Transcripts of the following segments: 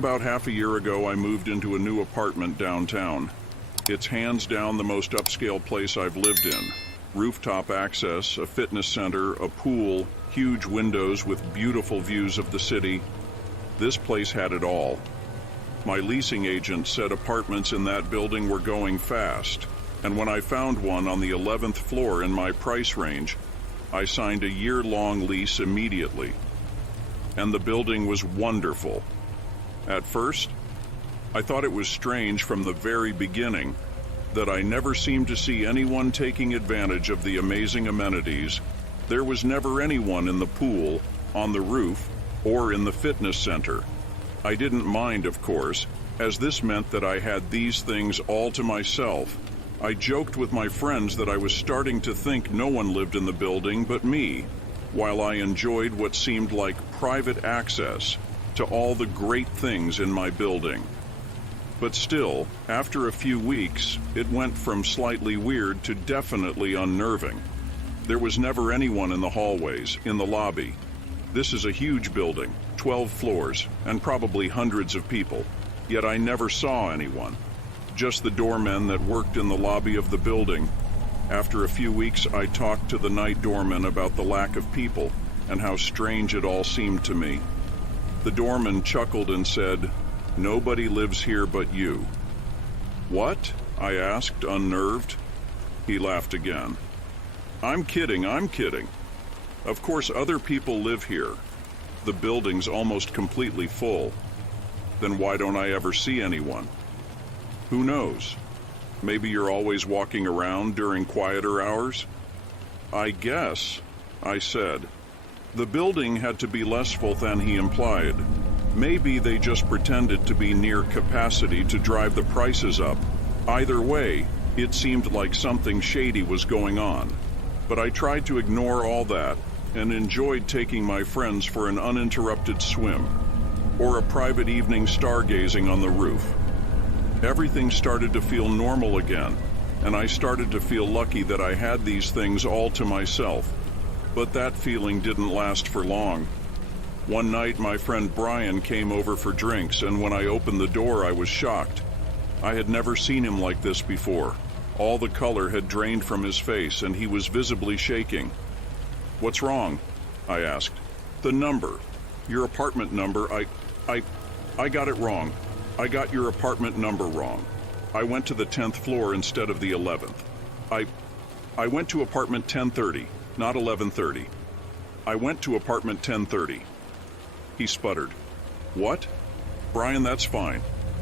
About half a year ago, I moved into a new apartment downtown. It's hands down the most upscale place I've lived in. Rooftop access, a fitness center, a pool, huge windows with beautiful views of the city. This place had it all. My leasing agent said apartments in that building were going fast, and when I found one on the 11th floor in my price range, I signed a year-long lease immediately. And the building was wonderful. At first, I thought it was strange from the very beginning that I never seemed to see anyone taking advantage of the amazing amenities. There was never anyone in the pool, on the roof, or in the fitness center. I didn't mind, of course, as this meant that I had these things all to myself. I joked with my friends that I was starting to think no one lived in the building but me, while I enjoyed what seemed like private access to all the great things in my building. But still, after a few weeks, it went from slightly weird to definitely unnerving. There was never anyone in the hallways, in the lobby. This is a huge building, 12 floors, and probably hundreds of people, yet I never saw anyone. Just the doormen that worked in the lobby of the building. After a few weeks, I talked to the night doorman about the lack of people and how strange it all seemed to me. The doorman chuckled and said, "Nobody lives here but you." "What?" I asked, unnerved. He laughed again. I'm kidding. Of course other people live here. The building's almost completely full. Then why don't I ever see anyone? Who knows? Maybe you're always walking around during quieter hours? I guess, I said. The building had to be less full than he implied. Maybe they just pretended to be near capacity to drive the prices up. Either way, it seemed like something shady was going on. But I tried to ignore all that and enjoyed taking my friends for an uninterrupted swim or a private evening stargazing on the roof. Everything started to feel normal again, and I started to feel lucky that I had these things all to myself. But that feeling didn't last for long. One night, my friend Brian came over for drinks, and when I opened the door, I was shocked. I had never seen him like this before. All the color had drained from his face, and he was visibly shaking. "What's wrong?" I asked. "The number. Your apartment number. I got it wrong. I got your apartment number wrong. I went to the 10th floor instead of the 11th. I went to apartment 1030, not 1130. I went to apartment 1030. He sputtered. "What?" "Brian, that's fine.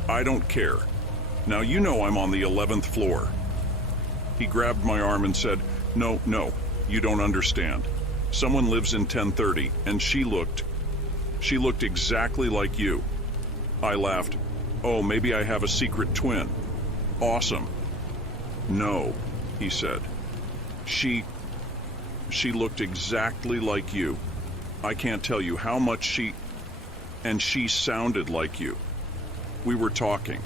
I don't care. Now you know I'm on the 11th floor." He grabbed my arm and said, No, you don't understand. Someone lives in 1030, and she looked exactly like you." I laughed. "Oh, maybe I have a secret twin." "Awesome." "No," he said. She looked exactly like you. I can't tell you how much she sounded like you. We were talking.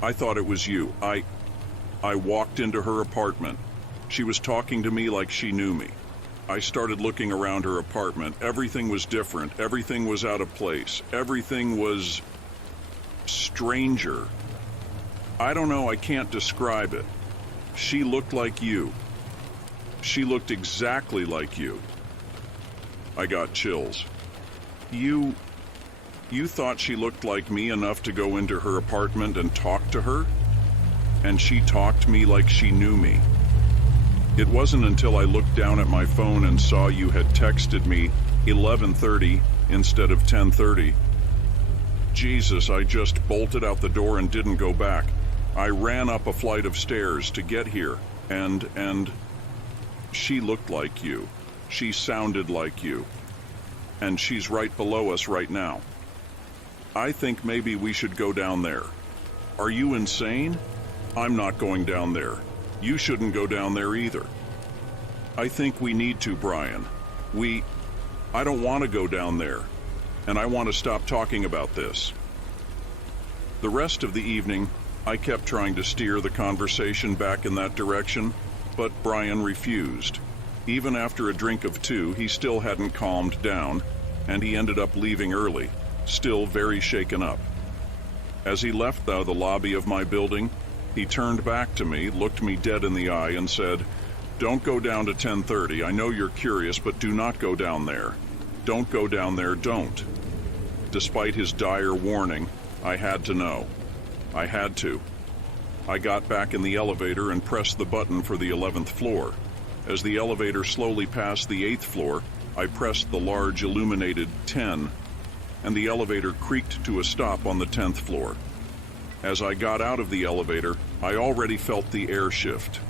I thought it was you. I walked into her apartment. She was talking to me like she knew me. I started looking around her apartment. Everything was different. Everything was out of place. Everything was stranger. I don't know, I can't describe it. She looked like you. She looked exactly like you. I got chills. You thought she looked like me enough to go into her apartment and talk to her? And she talked to me like she knew me. It wasn't until I looked down at my phone and saw you had texted me 11:30 instead of 10:30. Jesus, I just bolted out the door and didn't go back. I ran up a flight of stairs to get here, and she looked like you. She sounded like you. And she's right below us right now. I think maybe we should go down there. Are you insane? I'm not going down there. You shouldn't go down there either. I think we need to, Brian. I don't want to go down there, and I want to stop talking about this. The rest of the evening, I kept trying to steer the conversation back in that direction, but Brian refused. Even after a drink of 2, he still hadn't calmed down, and he ended up leaving early, still very shaken up. As he left the lobby of my building, he turned back to me, looked me dead in the eye, and said, "Don't go down to 1030. I know you're curious, but do not go down there. Don't go down there, don't." Despite his dire warning, I had to know. I had to. I got back in the elevator and pressed the button for the 11th floor. As the elevator slowly passed the 8th floor, I pressed the large illuminated 10, and the elevator creaked to a stop on the 10th floor. As I got out of the elevator, I already felt the air shift.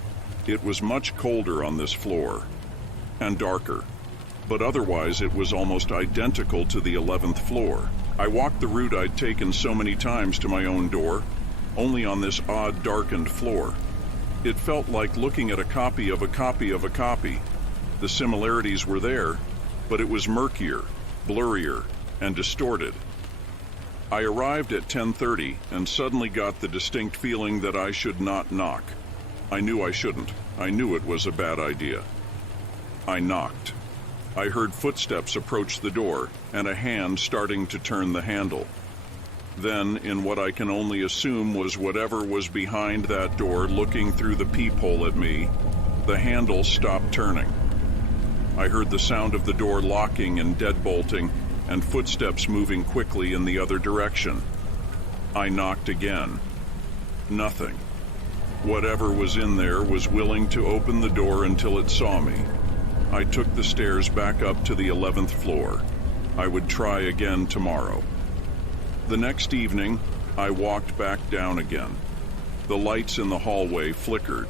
It was much colder on this floor, and darker, but otherwise it was almost identical to the 11th floor. I walked the route I'd taken so many times to my own door, only on this odd darkened floor. It felt like looking at a copy of a copy of a copy. The similarities were there, but it was murkier, blurrier, and distorted. I arrived at 10:30 and suddenly got the distinct feeling that I should not knock. I knew I shouldn't. I knew it was a bad idea. I knocked. I heard footsteps approach the door and a hand starting to turn the handle. Then, in what I can only assume was whatever was behind that door looking through the peephole at me, the handle stopped turning. I heard the sound of the door locking and deadbolting, and footsteps moving quickly in the other direction. I knocked again. Nothing. Whatever was in there was willing to open the door until it saw me. I took the stairs back up to the 11th floor. I would try again tomorrow. The next evening, I walked back down again. The lights in the hallway flickered.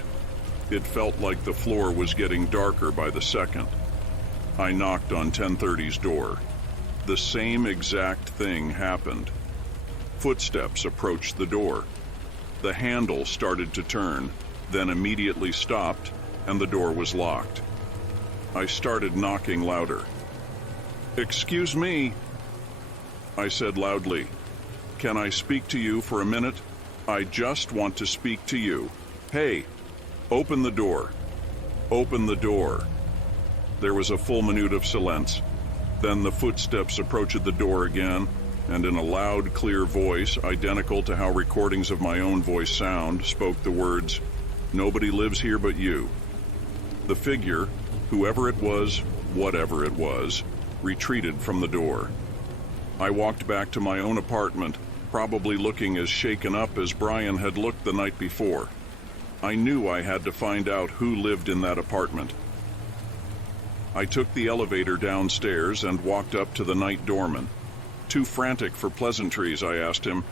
It felt like the floor was getting darker by the second. I knocked on 1030's door. The same exact thing happened. Footsteps approached the door. The handle started to turn, then immediately stopped, and the door was locked. I started knocking louder. "Excuse me," I said loudly. "Can I speak to you for a minute? I just want to speak to you. Hey, open the door. Open the door." There was a full minute of silence. Then the footsteps approached the door again, and in a loud, clear voice, identical to how recordings of my own voice sound, spoke the words, "Nobody lives here but you." The figure, whoever it was, whatever it was, retreated from the door. I walked back to my own apartment, probably looking as shaken up as Brian had looked the night before. I knew I had to find out who lived in that apartment. I took the elevator downstairs and walked up to the night doorman. Too frantic for pleasantries, I asked him,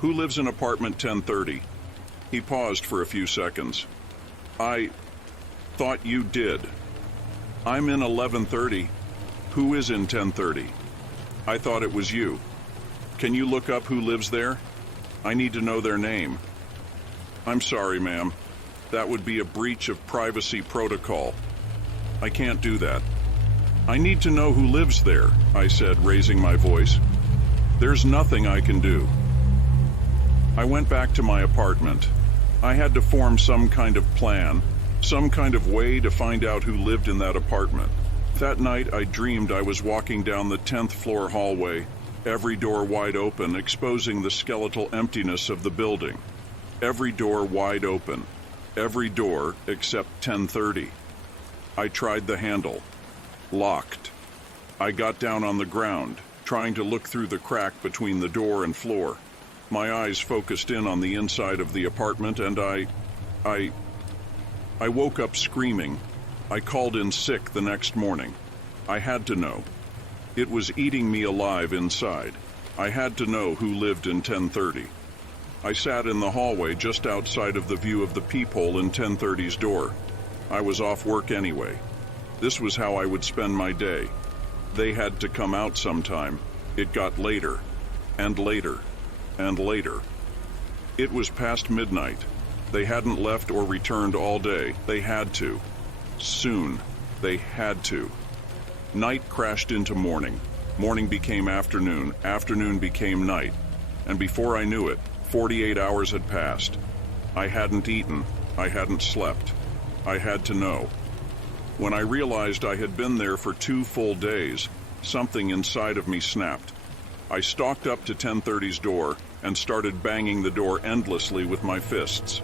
"Who lives in apartment 1030? He paused for a few seconds. "I thought you did." "I'm in 1130. Who is in 1030? "I thought it was you." "Can you look up who lives there? I need to know their name." "I'm sorry, ma'am. That would be a breach of privacy protocol. I can't do that." "I need to know who lives there," I said, raising my voice. "There's nothing I can do." I went back to my apartment. I had to form some kind of plan, some kind of way to find out who lived in that apartment. That night I dreamed I was walking down the 10th floor hallway, every door wide open, exposing the skeletal emptiness of the building. Every door wide open. Every door except 1030. I tried the handle. Locked. I got down on the ground, trying to look through the crack between the door and floor. My eyes focused in on the inside of the apartment, and I woke up screaming. I called in sick the next morning. I had to know. It was eating me alive inside. I had to know who lived in 1030. I sat in the hallway just outside of the view of the peephole in 1030's door. I was off work anyway. This was how I would spend my day. They had to come out sometime. It got later, and later, and later. It was past midnight. They hadn't left or returned all day. They had to. Soon. They had to. Night crashed into morning. Morning became afternoon. Afternoon became night. And before I knew it, 48 hours had passed. I hadn't eaten. I hadn't slept. I had to know. When I realized I had been there for 2 full days, something inside of me snapped. I stalked up to 1030's door and started banging the door endlessly with my fists.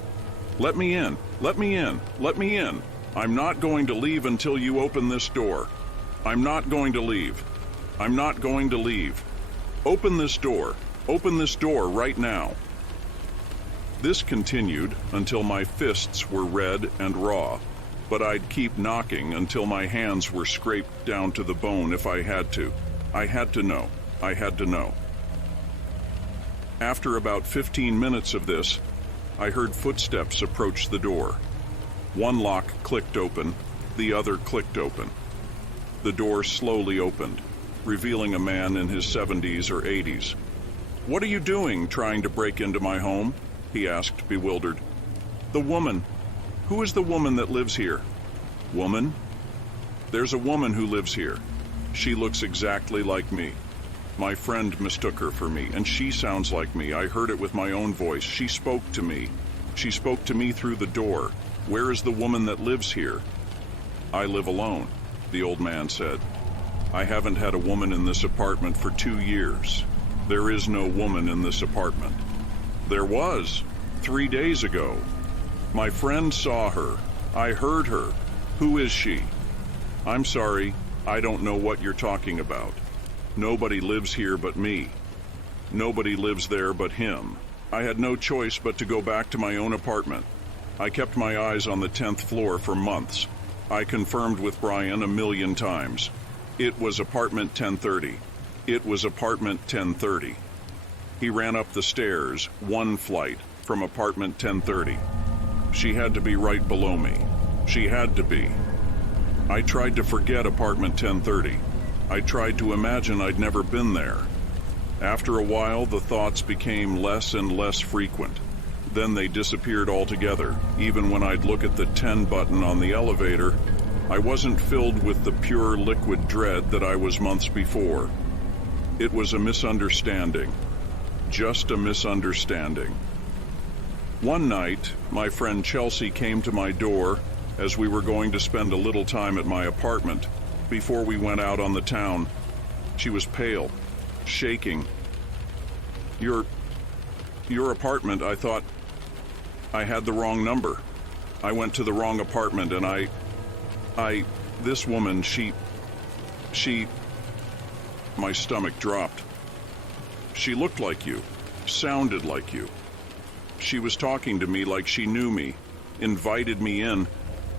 "Let me in! Let me in! Let me in! I'm not going to leave until you open this door. I'm not going to leave. I'm not going to leave. Open this door. Open this door right now." This continued until my fists were red and raw, but I'd keep knocking until my hands were scraped down to the bone if I had to. I had to know. I had to know. After about 15 minutes of this, I heard footsteps approach the door. One lock clicked open, the other clicked open. The door slowly opened, revealing a man in his 70s or 80s. "What are you doing, trying to break into my home?" he asked, bewildered. "The woman. Who is the woman that lives here?" "Woman? There's a woman who lives here. She looks exactly like me. My friend mistook her for me, and she sounds like me. I heard it with my own voice. She spoke to me. She spoke to me through the door. Where is the woman that lives here?" "I live alone," the old man said. "I haven't had a woman in this apartment for 2 years. There is no woman in this apartment." "There was, 3 days ago. My friend saw her. I heard her. Who is she?" "I'm sorry, I don't know what you're talking about. Nobody lives here but me. Nobody lives there but him. I had no choice but to go back to my own apartment. I kept my eyes on the 10th floor for months. I confirmed with Brian a million times. It was apartment 1030. It was apartment 1030. He ran up the stairs, one flight, from apartment 1030. She had to be right below me. She had to be. I tried to forget apartment 1030. I tried to imagine I'd never been there. After a while, the thoughts became less and less frequent. Then they disappeared altogether. Even when I'd look at the 10 button on the elevator, I wasn't filled with the pure liquid dread that I was months before. It was a misunderstanding. Just a misunderstanding. One night, my friend Chelsea came to my door as we were going to spend a little time at my apartment before we went out on the town. She was pale, shaking. Your apartment, I thought I had the wrong number. I went to the wrong apartment and this woman, she, my stomach dropped. She looked like you, sounded like you. She was talking to me like she knew me, invited me in,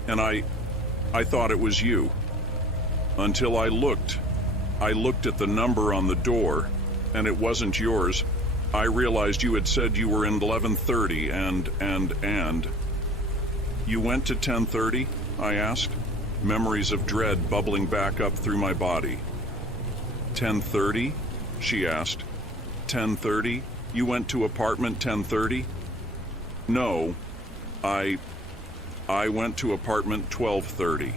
and I thought it was you. Until I looked at the number on the door, and it wasn't yours. I realized you had said you were in 1130 and... You went to 1030? I asked, memories of dread bubbling back up through my body. 1030? She asked. 1030? You went to apartment 1030? No, I went to apartment 1230.